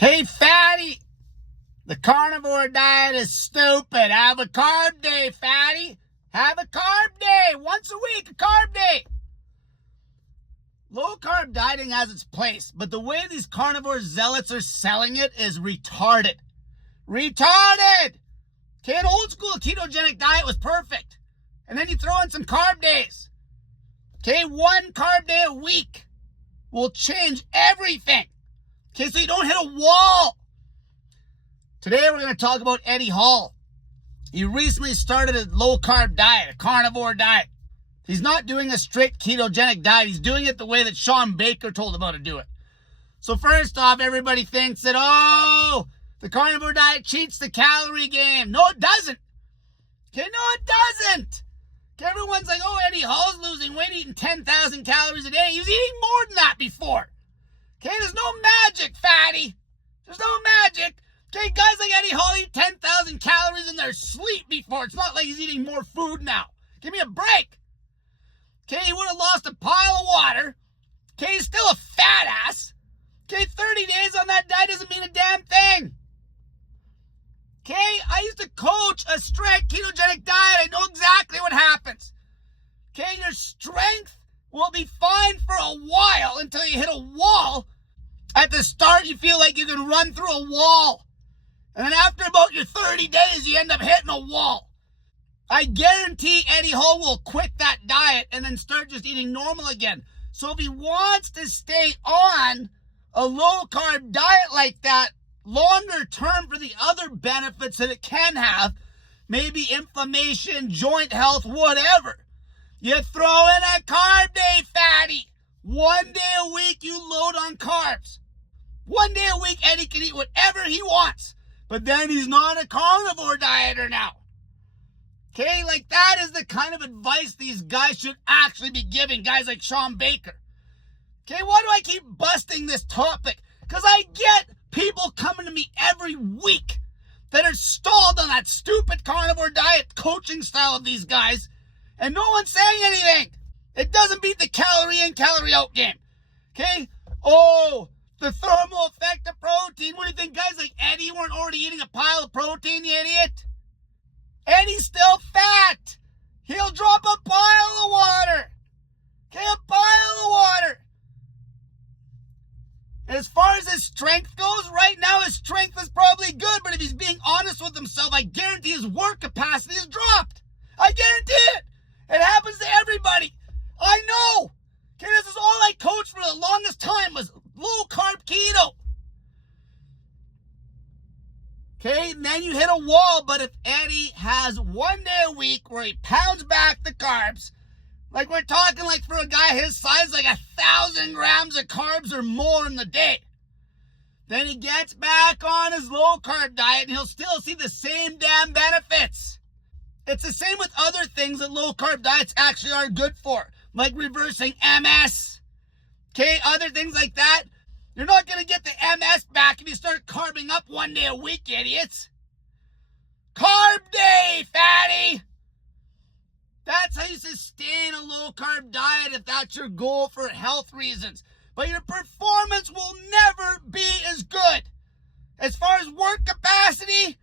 Hey, fatty, the carnivore diet is stupid. Have a carb day, fatty. Have a carb day. Once a week, a carb day. Low-carb dieting has its place, but the way these carnivore zealots are selling it is retarded. Retarded! Okay, an old-school ketogenic diet was perfect. And then you throw in some carb days. Okay, one carb day a week will change everything. Okay, so you don't hit a wall. Today we're going to talk about Eddie Hall. He recently started a low-carb diet, a carnivore diet. He's not doing a strict ketogenic diet. He's doing it the way that Sean Baker told him how to do it. So first off, everybody thinks that, the carnivore diet cheats the calorie game. No, it doesn't. Okay, no, it doesn't. Okay, everyone's like, Eddie Hall's losing weight, eating 10,000 calories a day. He was eating more than that before. Okay, there's no magic, fatty. There's no magic. Okay, guys like Eddie Hall eat 10,000 calories in their sleep before. It's not like he's eating more food now. Give me a break. Okay, he would have lost a pile of water. Okay, he's still a fat ass. Okay, 30 days on that diet doesn't mean a damn thing. Okay, I used to coach a strict ketogenic diet. I know exactly what happens. Okay, your strength will be fine for a while until you hit a wall. At the start, you feel like you can run through a wall. And then after about your 30 days, you end up hitting a wall. I guarantee Eddie Hall will quit that diet and then start just eating normal again. So if he wants to stay on a low-carb diet like that, longer term for the other benefits that it can have, maybe inflammation, joint health, whatever, you throw in a carb day, fatty. One day a week you load on carbs. One day a week Eddie can eat whatever he wants. But then he's not a carnivore dieter now. Okay, like that is the kind of advice these guys should actually be giving, guys like Sean Baker. Okay, why do I keep busting this topic? Because I get people coming to me every week that are stalled on that stupid carnivore diet coaching style of these guys, and no one's saying anything. It doesn't beat the calorie in, calorie out game. Okay? The thermal effect of protein. What do you think guys like Eddie weren't already eating a pile of protein, you idiot? Eddie's still fat. He'll drop a pile of water. Okay, a pile of water. As far as his strength goes, right now his strength is probably good, but if he's being honest with himself, I guarantee his work capacity is dropped. I guarantee it. It happens to everybody. I know. Okay, this is all I coached for the longest time was low-carb keto. Okay, and then you hit a wall, but if Eddie has one day a week where he pounds back the carbs, like we're talking like for a guy his size, like 1,000 grams of carbs or more in the day, then he gets back on his low-carb diet and he'll still see the same damn benefits. It's the same with other things that low-carb diets actually are good for, like reversing MS. Okay, other things like that. You're not going to get the MS back if you start carbing up one day a week, idiots. Carb day, fatty. That's how you sustain a low-carb diet if that's your goal for health reasons. But your performance will never be as good. As far as work capacity,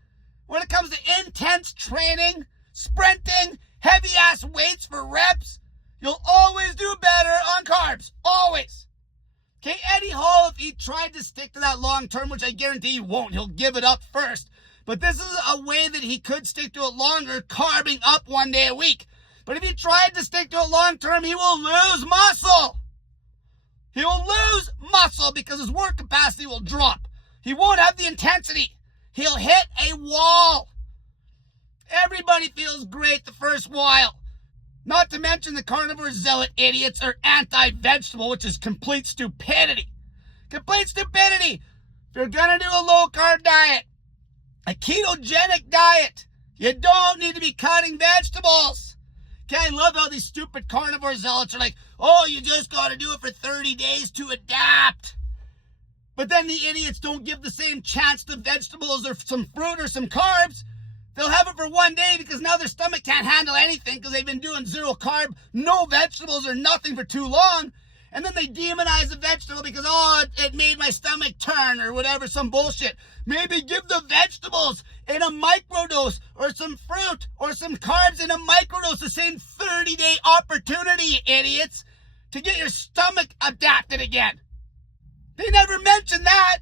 when it comes to intense training, sprinting, heavy-ass weights for reps, you'll always do better on carbs. Always. Okay, Eddie Hall, if he tried to stick to that long-term, which I guarantee he won't, he'll give it up first. But this is a way that he could stick to it longer, carbing up one day a week. But if he tried to stick to it long-term, he will lose muscle. He will lose muscle because his work capacity will drop. He won't have the intensity. He'll hit a wall. Everybody feels great the first while. Not to mention the carnivore zealot idiots are anti-vegetable, which is complete stupidity. Complete stupidity. If you're going to do a low-carb diet, a ketogenic diet, you don't need to be cutting vegetables. Okay, I love how these stupid carnivore zealots are like, you just got to do it for 30 days to adapt. But then the idiots don't give the same chance to vegetables or some fruit or some carbs. They'll have it for one day because now their stomach can't handle anything because they've been doing zero carb, no vegetables or nothing for too long. And then they demonize the vegetable because, oh, it made my stomach turn or whatever, some bullshit. Maybe give the vegetables in a microdose or some fruit or some carbs in a microdose, the same 30-day opportunity, you idiots, to get your stomach adapted again. They never mention that.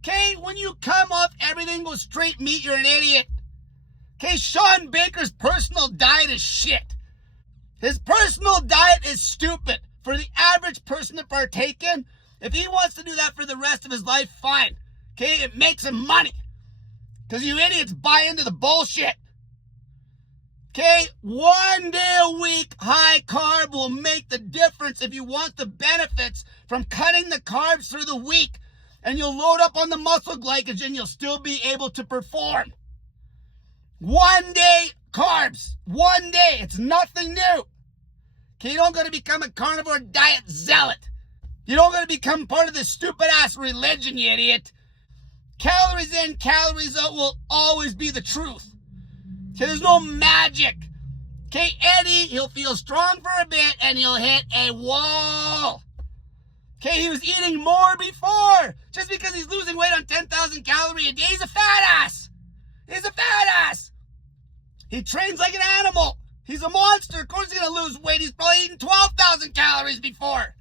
Okay, when you come off everything goes straight meat, you're an idiot. Okay, Sean Baker's personal diet is shit. His personal diet is stupid. For the average person to partake in, if he wants to do that for the rest of his life, fine. Okay, it makes him money. Because you idiots buy into the bullshit. Okay, 1 day a week high carb will make the difference if you want the benefits from cutting the carbs through the week. And you'll load up on the muscle glycogen, you'll still be able to perform. 1 day carbs. 1 day. It's nothing new. Okay, you don't got to become a carnivore diet zealot. You don't got to become part of this stupid ass religion, you idiot. Calories in, calories out will always be the truth. Okay, there's no magic. Okay, Eddie, he'll feel strong for a bit and he'll hit a wall. Okay, he was eating more before. Just because he's losing weight on 10,000 calories a day, he's a fat ass. He's a fat ass. He trains like an animal. He's a monster. Of course he's going to lose weight. He's probably eaten 12,000 calories before.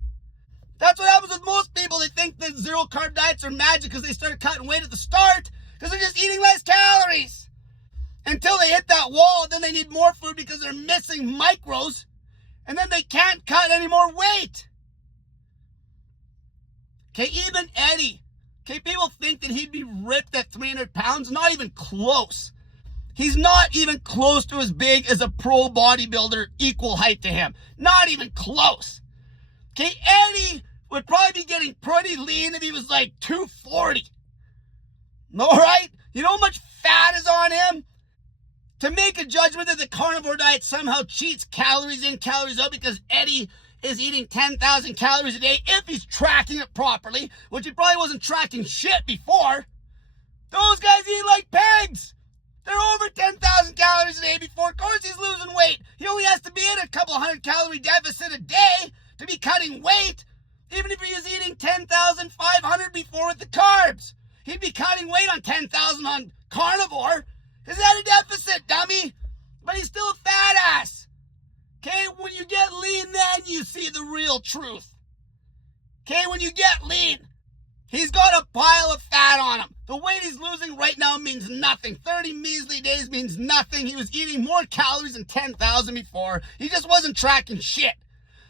That's what happens with most people. They think that zero carb diets are magic because they start cutting weight at the start because they're just eating less calories. Until they hit that wall, then they need more food because they're missing micros. And then they can't cut any more weight. Okay, even Eddie. Okay, people think that he'd be ripped at 300 pounds. Not even close. He's not even close to as big as a pro bodybuilder equal height to him. Not even close. Okay, Eddie would probably be getting pretty lean if he was like 240. All right? You know how much fat is on him? To make a judgment that the carnivore diet somehow cheats calories in, calories out because Eddie is eating 10,000 calories a day if he's tracking it properly, which he probably wasn't tracking shit before. Those guys eat like pigs. They're over 10,000 calories a day before. Of course he's losing weight. He only has to be in a couple 100-calorie deficit a day to be cutting weight. Even if he was eating 10,500 before with the carbs, he'd be cutting weight on 10,000 on carnivore. Is that a deficit, dummy? But he's still a fat ass. Okay, when you get lean, then you see the real truth. Okay, when you get lean, he's got a pile of fat on him. The weight he's losing right now means nothing. 30 measly days means nothing. He was eating more calories than 10,000 before. He just wasn't tracking shit.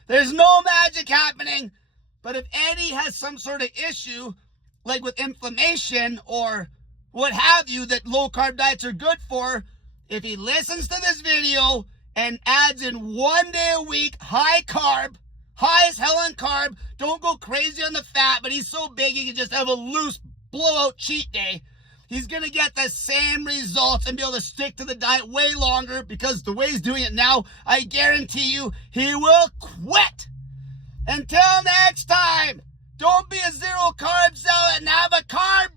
There's no magic happening. But if Eddie has some sort of issue, like with inflammation or what have you, that low-carb diets are good for, if he listens to this video and adds in 1 day a week, high carb, high as hell on carb, don't go crazy on the fat, but he's so big he can just have a loose blowout cheat day, he's going to get the same results and be able to stick to the diet way longer because the way he's doing it now, I guarantee you, he will quit. Until next time, don't be a zero carb zealot and have a carb